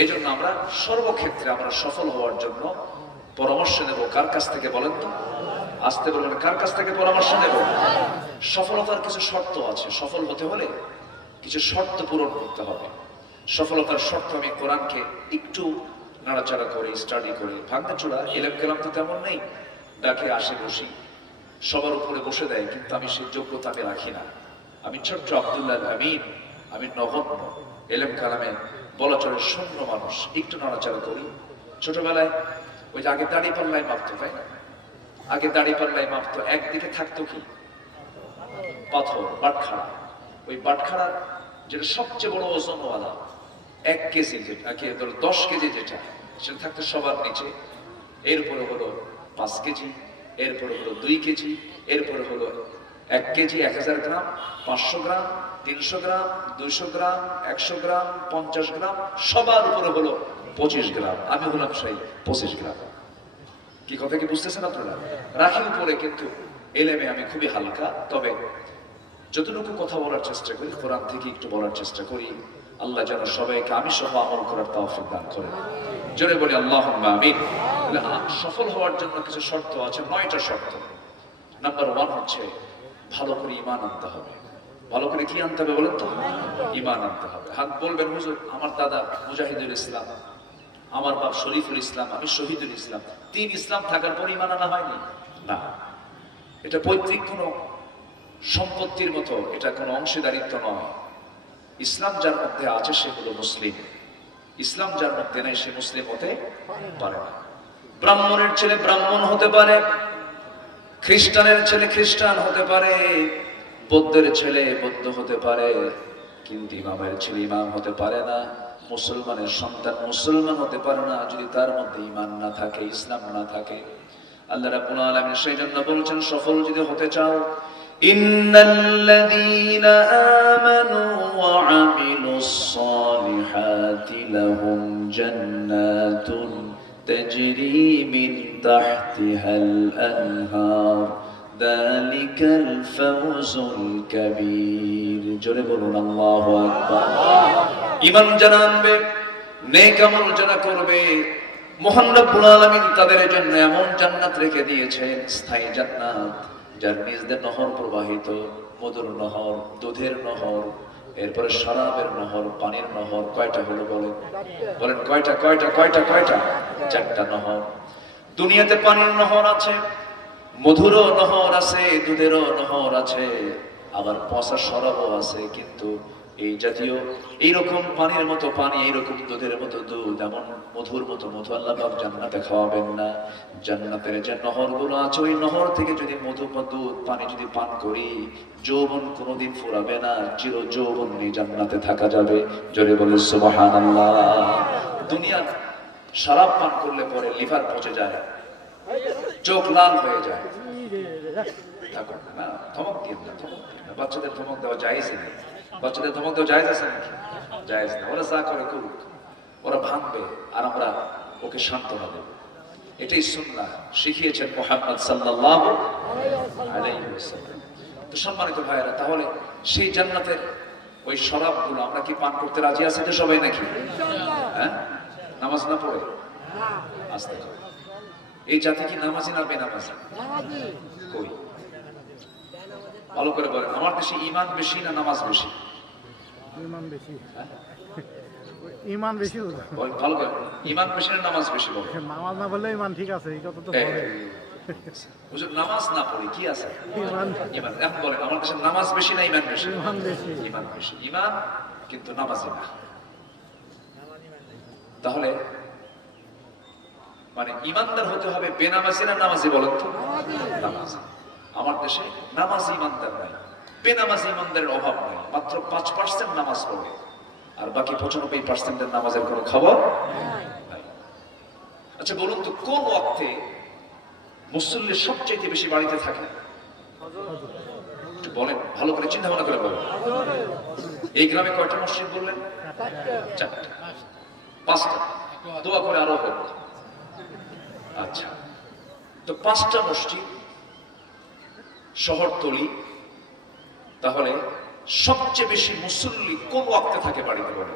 এই জন্য আমরা সর্বক্ষেত্রে আমরা সফল হওয়ার জন্য পরামর্শ নেব কার কাছ থেকে বলেন তো? আসতে বলবেন, কার কাছ থেকে পরামর্শ নেব? সফলতার কিছু শর্ত আছে, সফল হতে হলে কিছু শর্ত পূরণ করতে হবে। সফলতার শর্ত আমি কোরআনকে একটু নাড়াচাড়া করে স্টাডি করে, ভাঙাচোড়া এলেম কেলাম তো তেমন নেই, ডাকে আসে বসি, সবার উপরে বসে দেয়, কিন্তু আমি সেই যোগ্যতা আমি রাখি না। আমি ছোট্ট আব্দুল্লাহ আমিন, আমি নগণ্য এলেম কালামে বলা চলে শূন্য মানুষ, একটু নাড়াচাড়া করি। ছোটবেলায় ওই যে আগে দাড়ি পাল্লায় মাপতো, তাই না? আগে দাড়ি পাল্লায় মাপতো, একদিকে থাকতো কি পাথর, বাটখারা। ওই বাটখারা যেটা সবচেয়ে বড় ওজনওয়ালা 1 কেজি, যেটা 10 কেজি যেটা, সেটা থাকতো সবার নিচে। এরপরে হলো 5 কেজি, এরপরে হলো 2 কেজি, এরপরে হলো 1 কেজি 1000 গ্রাম, 500 গ্রাম, 300 গ্রাম, 200 গ্রাম, 100 গ্রাম, 50 গ্রাম, সবার উপরে হলো 25 গ্রাম। আমি হলাম সেই 25 গ্রাম। কি কথা কি বুঝতেছেন আপনারা? রাখি উপরে, কিন্তু এলেমে আমি খুবই হালকা। তবে যতটুকু কথা বলার চেষ্টা করি কোরআন থেকে একটু বলার চেষ্টা করি। আল্লাহ যেন সবাইকে আমি সহ আমল করার তৌফিক দান করেন। জোরে বলি আল্লাহুম্মা আমিন। সফল হওয়ার জন্য কিছু শর্ত আছে, 9টা শর্ত। নাম্বার 1 হচ্ছে ভালো করে ঈমান আনতে হবে। ভালো করে কি আনতে হবে বলেন তো? ঈমান আনতে হবে। হাত বলবেন হুজুর আমার দাদা মুজাহিদুল ইসলাম, আমার বাপ শরীফুল ইসলাম, আমি শহীদুল ইসলাম। 3 ইসলাম থাকার পর ঈমান আনা হয়নি? না, এটা পৈতৃক কোনো সম্পত্তির মতো, এটা কোনো অংশীদারিত্ব নয়। ইসলাম যার মধ্যে আছে সে হলো মুসলিম, ইসলাম যার মধ্যে নেই সে মুসলিম হতে পারে না। ব্রাহ্মণের ছেলে ব্রাহ্মণ হতে পারে, খ্রিস্টানের ছেলে খ্রিস্টান হতে পারে, বৌদ্ধের ছেলে বৌদ্ধ হতে পারে, কিন্তু ইমামের ছেলে ইমাম হতে পারে না। মুসলমানের সন্তান মুসলমান হতে পারে না যদি তার মধ্যে ঈমান না থাকে, ইসলাম না থাকে। আল্লাহ রাব্বুল আলামিন সেই জন্য বলেছেন সফল যদি হতে চাও, ইন্নাল্লাযীনা আমানু ওয়া আমিলুস সালিহাতি লাহুম জান্নাতুন তাজরি মিন তাহতিহাল আনহার যালিকাল ফাওজুল কাবীর। জোরে বলুন আল্লাহু আকবার। ঈমান যারা আনবে, নেক আমল যারা করবে, মহান রব্বুল আলামিন তাদের জন্য এমন জান্নাত রেখে দিয়েছেন, স্থায়ী জান্নাত, যার নিজ দিয়ে নহর প্রবাহিত, মধুর নহর, দুধের নহর, এরপরে শরাবের নহর, পানির নহর। কয়টা হলো বলেন? বলেন কয়টা? কয়টা? কয়টা? কয়টা? 4টা নহর। দুনিয়াতে পানির নহর আছে, মধুরও নহর আছে, দুধেরও নহর আছে, আবার পচা শরাবও আছে। কিন্তু এই জাতীয় এইরকম পানির মতো পানি, এইরকম দুধের মতো দুধ, এমন মধুর মতো মধু আল্লাহ পাক জান্নাতে খাওয়াবেন না। জান্নাতের যে নহরগুলো আছে, ওই নহর থেকে যদি মধু বা দুধ পানি যদি পান করি, যৌবন কোনোদিন ফুরাবে না, চির যৌবন নিয়ে জান্নাতে থাকা যাবে। জোরে বলে সুবহানাল্লাহ। দুনিয়ার শরাব পান করলে পরে লিভার পচে যায়, চোখ লাল হয়ে যায়। থাকুন না, ধমক দিন না, ধমক দিন না। বাচ্চাদের ধমক দেওয়া জায়েজ নেই। বাচ্চাদের ধমক দেওয়া জায়েজ আছে নাকি? জায়েজ না। ওরা যা করে করুক, ওরা ভাঙবে আর আমরা ওকে সান্ত্বনা দেব। এটাই সুন্নাহ, শিখিয়েছেন মুহাম্মদ সাল্লাল্লাহু আলাইহি ওয়াসাল্লাম। তো সম্মানিত ভাইয়েরা, তাহলে সেই জান্নাতের ওই শরাবগুলো আমরা কি পান করতে রাজি আছি তো সবাই নাকি? হ্যাঁ, নামাজ না পড়ে আসতে হবে। এই জাতি কি নামাজি না বেনামাজি? কই ভালো করে বলেন। আমার দেশে ঈমান বেশি না নামাজ বেশি? ঈমান বেশি। ঈমান বেশি। ভালো করে, ঈমান বেশি না নামাজ বেশি? বলো। নামাজ না বললে ঈমান ঠিক আছে, এই কথা তো বলে। হুজুর নামাজ না পড়ে কি আছে? ঈমান। ঈমান। এখন বলেন আমার দেশে নামাজ বেশি না ঈমান বেশি? ঈমান বেশি। ঈমান বেশি। ঈমান কিন্তু নামাজি না। তাহলে মানে ইমানদার হতে হবে বেনামাজি না নামাজি বলেন তো? নামাজি। আমার দেশে নামাজি ইমানদার নাই, বেনামাজি ইমানদারের অভাব নাই, মাত্র 5% নামাজ পড়ে আর বাকি 95%-এর নামাজের কোনো খবর নাই। আচ্ছা বলুন তো কোন ওয়াক্তে মুসল্লি সবচেয়ে বেশি বাড়িতে থাকে? একটু বলেন, ভালো করে চিন্তা ভাবনা করে বলেন। এই গ্রামে কয়টা মসজিদ বললেন? 4টা, 5টা, দোয়া করে আরো হোক। আচ্ছা, তো 5টা মসজিদ শহরতলি, তাহলে সবচেয়ে বেশি মুসল্লি কোন ওয়াক্তে থাকে বাড়িতে বলে?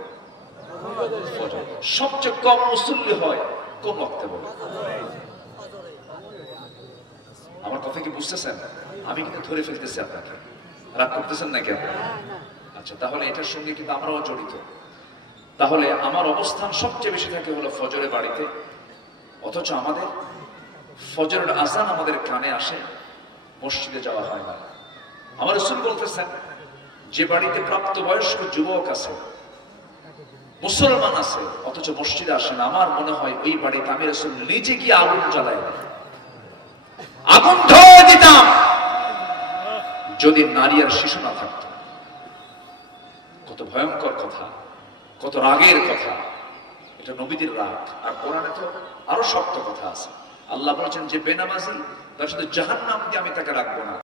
ফজর। সবচেয়ে কম মুসল্লি হয় কোন ওয়াক্তে বলে? আমার কথা কি বুঝতেছেন? আমি কিন্তু ধরে ফেলতেছি আপনাকে, রাগ করতেছেন নাকি আপনারা? আচ্ছা, তাহলে এটার সঙ্গে কিন্তু আমরাও জড়িত। তাহলে আমার অবস্থান সবচেয়ে বেশি থাকে হলো ফজরে বাড়িতে, অথচ আমাদের ফজরের আজান আমাদের কানে আসে, মসজিদে যাওয়া হয় না। আমার রাসূল বলতেছেন যে বাড়িতে প্রাপ্তবয়স্ক যুবক আছে, মুসলমান আছে, অথচ মসজিদে আসে না, আমার মনে হয় ওই বাড়িতে আমি রাসূল নিজে গিয়ে আগুন জ্বালাই না, আগুন ধরে দিতাম যদি নারী আর শিশু না থাকতো। কত ভয়ঙ্কর কথা, কত রাগের কথা। এটা নবীদের রাগ, আর কোরআনে তো আরো শক্ত কথা আছে। আল্লাহ বলেছেন যে বেনামাজি তার সাথে জাহান্নাম দিয়ে আমি তাকে রাখবো না।